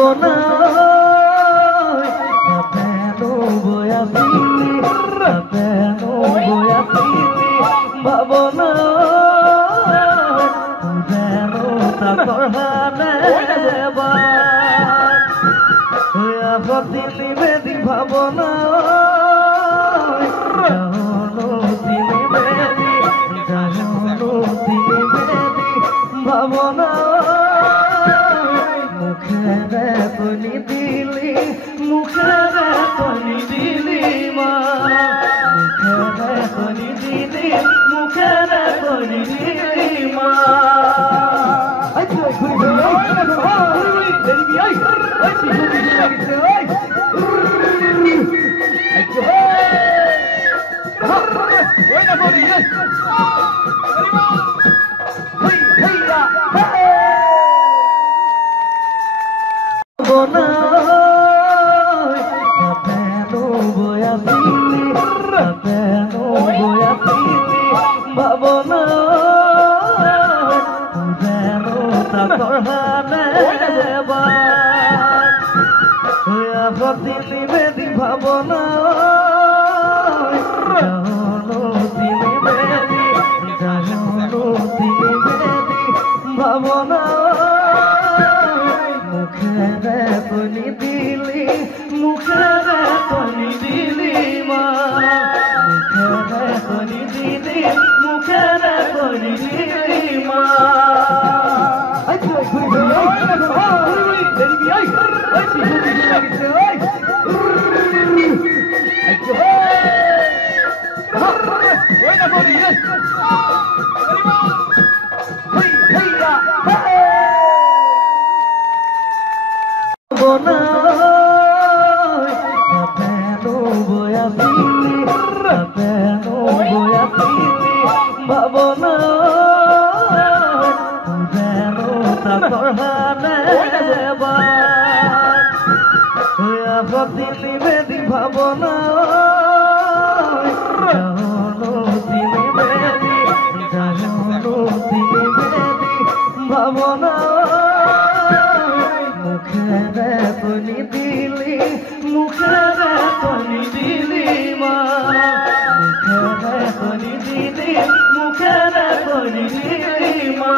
ভাবনা তেনো বয়াসিলি তেনো বয়াসিলি ভাবনা তেনো তাকর হানে দিলি বেদি ভাবনা ভাবনা মুখেরে তনি দিলি মুখেরে তনি দিলি মা মুখেরে তনি দিলি মুখেরে তনি দিলি মা তেনো বয়াসিলি তেনো বয়াসিলি ভাবনা তেনো তাকর হানে দিলি বেদি ভাবনা দিলি বেদি দিলি বেদি ভাবনা মুখেরে তনি দিলি মুখেরে তনি দিলি মা মুখেরে তনি দিলি মুখেরে তনি দিলি মা তেনো বয়াসিলি তেনো বয়াসিলি ভাবনা তেনো তাকর হানে দিলি বেদি ভাবনা দিলি বেদি দিলি বেদি ভাবনা মুখেরে তনি দিলি মুখেরে তনি দিলি মা মুখেরে তনি দিলি মুখেরে তনি দিলি মা